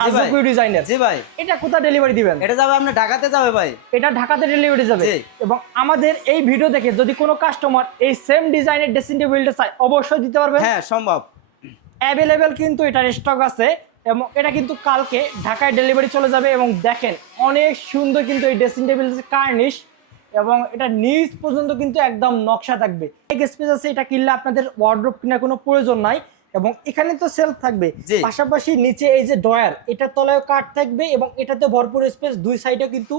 রাজকীয় ডিজাইনের। জি ভাই, এটা কোথায় ডেলিভারি দিবেন? এটা যাবে আপনার ঢাকাতে যাবে ভাই। এটা ঢাকাতে ডেলিভারি যাবে। এবং আমাদের এই ভিডিও দেখে যদি কোনো কাস্টমার এই সেম ডিজাইনের ড্রেসিং টেবিলটা চায় অবশ্যই দিতে পারবেন। হ্যাঁ সম্ভব, অ্যাভেলেবেল কিন্তু এটার স্টক আছে এবং এটা কিন্তু কালকে ঢাকায় ডেলিভারি চলে যাবে। এবং দেখেন অনেক সুন্দর কিন্তু এই ড্রেসিং টেবিল কার্নিশ এবং এটা নিচ পর্যন্ত কিন্তু একদম নকশা থাকবে। এক স্পেস আছে, এটা কিনলে আপনাদের ওয়ার্ড্রোব কেনার কোনো প্রয়োজন নাই। এবং এখানে তো সেলফ থাকবে, পাশাপাশি নিচে এই যে ড্রয়ার, এটার তলায় কাঠ থাকবে এবং এটাতে ভরপুর স্পেস, দুই সাইডে কিন্তু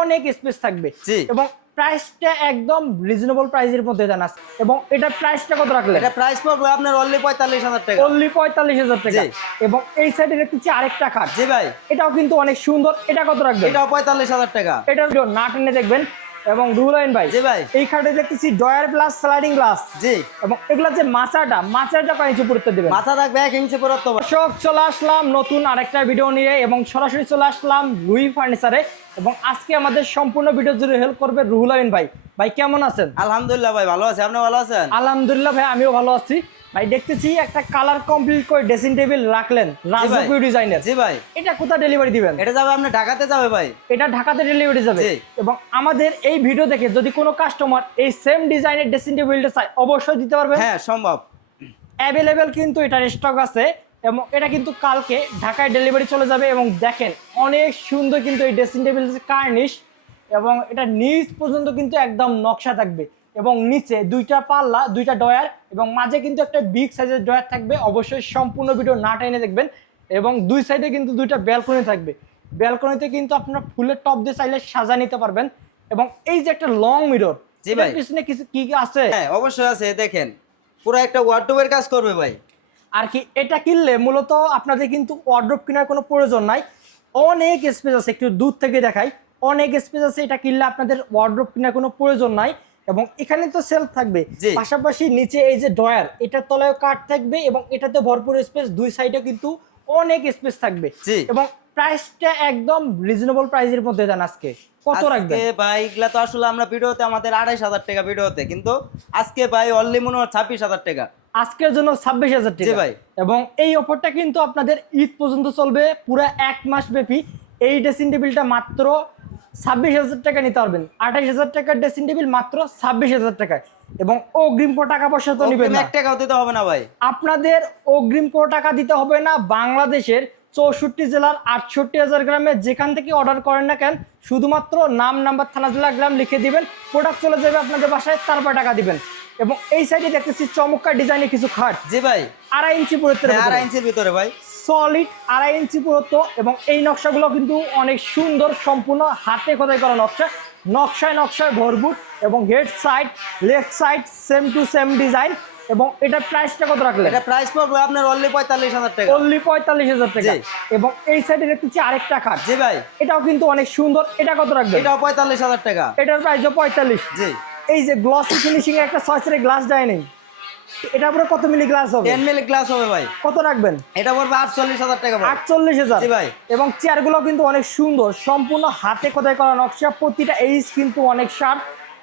অনেক স্পেস থাকবে। এবং প্রাইসটা একদম রিজনেবল প্রাইসের মধ্যে জানা আছে। এবং এটার প্রাইসটা কত রাখলেন? এটা প্রাইস পড়বে আপনার অনলি 45,000 টাকা। অনলি 45,000 টাকা। এবং এই সাইডে দেখতেছি আরেকটা খাট। জি ভাই, এটাও কিন্তু অনেক সুন্দর। এটা কত রাখবেন? এটাও 45,000 টাকা। এটার না টেনে দেখবেন। এবং রুহুল আমিন ভাই, জি ভাই, এই খাটে দেখতেছি ড্রয়ার প্লাস স্লাইডিং গ্লাস। জি, এবং এগুলা যে মাচাটা কয় ইঞ্চি পুরুত্ব দিবেন? মাথা থাকবে 1 ইঞ্চি পুরুত্ব। দর্শক, চলে আসলাম নতুন আরেকটা ভিডিও নিয়ে এবং সরাসরি চলে আসলাম রুহি ফার্নিচারে। এবং আজকে আমাদের সম্পূর্ণ ভিডিও জুড়ে হেল্প করবে রুহুল আমিন ভাই। ভাই কেমন আছেন? আলহামদুলিল্লাহ ভাই, ভালো আছি। আপনি ভালো আছেন? আলহামদুলিল্লাহ ভাই, আমিও ভালো আছি। ভাই দেখতেছি একটা কালার কমপ্লিট করে ড্রেসিং টেবিল রাখলেন রাজকীয় ডিজাইনের। জি ভাই, এটা কোথায় ডেলিভারি দিবেন? এটা যাবে আপনার ঢাকাতে যাবে ভাই। এটা ঢাকাতে ডেলিভারি যাবে। এবং আমাদের এই ভিডিও দেখে যদি কোনো কাস্টমার এই সেম ডিজাইনের ড্রেসিং টেবিলটা চায় অবশ্যই দিতে পারবেন। হ্যাঁ সম্ভব, অ্যাভেলেবেল কিন্তু এটার স্টক আছে এবং এটা কিন্তু কালকে ঢাকায় ডেলিভারি চলে যাবে। এবং দেখেন অনেক সুন্দর কিন্তু এই ড্রেসিং টেবিল কার্নিশ এবং এটা নিচ পর্যন্ত কিন্তু একদম নকশা থাকবে। এবং নিচে দুইটা পাল্লা, দুইটা ডয়ার এবং মাঝে কিন্তু একটা বিগ সাইজের ডয়ার থাকবে। অবশ্যই সম্পূর্ণ ভিডিও না টেনে দেখবেন। এবং দুই সাইডে কিন্তু দুইটা ব্যালকনি থাকবে। ব্যালকনিতে কিন্তু আপনারা ফুলের টপ দিয়ে চাইলে সাজা নিতে পারবেন। এবং এই যে একটা লং মিরর, জি ভাই, পিছনে কিছু কি আছে? হ্যাঁ অবশ্যই আছে। দেখেন পুরো একটা ওয়ার্ডরোবের কাজ করবে ভাই। আর কি এটা কিনলে মূলত আপনাদের কিন্তু ওয়ার্ডরোব কেনার কোনো প্রয়োজন নাই, অনেক স্পেস আছে। একটু দূর থেকে দেখাই, অনেক স্পেস আছে। এটা কিনলে আপনাদের ওয়ার্ডরোব কেনার কোনো প্রয়োজন নাই। এবং এখানে তো সেলফ থাকবে, পাশাপাশি নিচে এই যে ড্রয়ার, এটার তলায় কাঠ থাকবে এবং এটাতে ভরপুর স্পেস, দুই সাইডে কিন্তু অনেক স্পেস থাকবে। এবং প্রাইসটা একদম রিজনেবল প্রাইসের মধ্যে জান। আজকে কত রাখবেন ভাই? এগুলা তো আসলে আমরা ভিডিওতে আমাদের 28,000 টাকা ভিডিওতে, কিন্তু আজকে ভাই অনলি মনে হয় 26,000 টাকা আজকের জন্য। 26,000 টাকা ভাই। এবং এই অফারটা কিন্তু আপনাদের ঈদ পর্যন্ত চলবে, পুরো 1 মাস ব্যাপী। এই ড্রেসিং টেবিলটা মাত্র 26,000 টাকা নিতে পারবেন। 28,000 টাকার ড্রেসিং টেবিল মাত্র 26,000 টাকায়। এবং অগ্রিম টাকা পয়সা তো নেবেন না, 1 টাকাও দিতে হবে না ভাই। আপনাদের অগ্রিম টাকা দিতে হবে না। বাংলাদেশের 64 জেলার 68,000 গ্রামে যেখান থেকে অর্ডার করেন না কেন, শুধুমাত্র নাম, নাম্বার, থানা, জেলা, গ্রাম লিখে দিবেন, প্রোডাক্ট চলে যাবে আপনাদের বাসায়, তারপর টাকা দিবেন। এবং এই সাইডে দেখতেছি চমৎকার ডিজাইনের কিছু খাট। জি ভাই, 2.5 ইঞ্চি পুরুত্বের, 2.5 ইঞ্চির ভিতরে ভাই, সলিড 2.5 ইঞ্চি পুরুত্ব। এবং এই নকশাগুলো কিন্তু অনেক সুন্দর, সম্পূর্ণ হাতে খোদাই করা নকশা, নকশায় ভরপুর। এবং head side, left side same to same design. এবং এটার প্রাইসটা কত রাখলেন? এটা প্রাইস পড়বে আপনার অনলি 45,000 টাকা। অনলি 45,000 টাকা। এবং এই সাইডে দেখতেছি আরেকটা খাট। জি ভাই, এটাও কিন্তু অনেক সুন্দর। এটা কত রাখবেন? এটাও 45,000 টাকা। এটার প্রাইসও 45। জি, এই যে গ্লসি ফিনিশিং এর একটা 6 গ্লাস ডাইনিং, এটা পুরো কত মিলি গ্লাস হবে? 10 মিলি গ্লাস হবে ভাই। কত রাখবেন? এটা পড়বে 48,000 টাকা ভাই। 48,000। জি ভাই। এবং চেয়ারগুলো কিন্তু অনেক সুন্দর, সম্পূর্ণ হাতে খোদাই করা নকশা, প্রতিটা এইজ কিন্তু অনেক শার্প।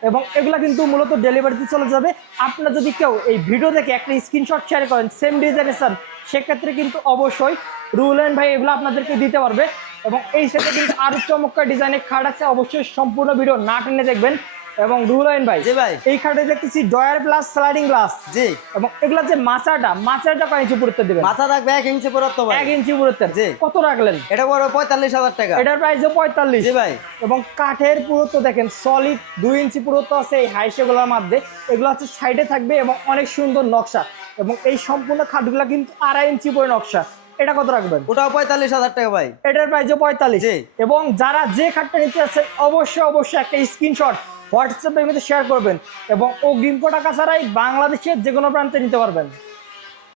এবং এগুলা কিন্তু মূলত ডেলিভারিতে চলে যাবে। আপনারা যদি কেউ এই ভিডিও দেখে একটা স্ক্রিনশট শেয়ার করেন সেম ডিজাইনের চান, সেক্ষেত্রে কিন্তু অবশ্যই রুহুল আমিন ভাই এগুলো আপনাদেরকে দিতে পারবে। এবং এই সেটে কিন্তু আরো চমৎকার ডিজাইনের খাট আছে, অবশ্যই সম্পূর্ণ ভিডিও না টেনে দেখবেন। এবং রুহুল আমিন ভাই, জি ভাই, এই খাটে দেখতেছি ড্রয়ার প্লাস স্লাইডিং গ্লাস। জি, এবং এগুলা যে মাচাটা কয় ইঞ্চি পুরুত্ব দিবেন? মাথা থাকবে 1 ইঞ্চি পুরুত্ব ভাই। 1 ইঞ্চি পুরুত্ব। জি, কত রাখলেন? এটা পড়বে 45,000 টাকা। এটার প্রাইসও 45। জি ভাই। এবং কাঠের পুরুত্ব দেখেন, সলিড 2 ইঞ্চি পুরুত্ব আছে এই হাইসেগুলোর মধ্যে। এগুলো হচ্ছে সাইডে থাকবে এবং অনেক সুন্দর নকশা। এবং এই সম্পূর্ণ খাটগুলা কিন্তু 2.5 ইঞ্চি করে নকশা। এটা কত রাখবেন? ওটাও 45,000 টাকা ভাই। এটার প্রাইসও 45। এবং যারা যে খাটটা নিতে যাচ্ছেন অবশ্যই একটা স্ক্রিনশট হোয়াটসঅ্যাপের মধ্যে শেয়ার করবেন। এবং অগ্রিম টাকা ছাড়াই বাংলাদেশের যে কোনো প্রান্তে নিতে পারবেন।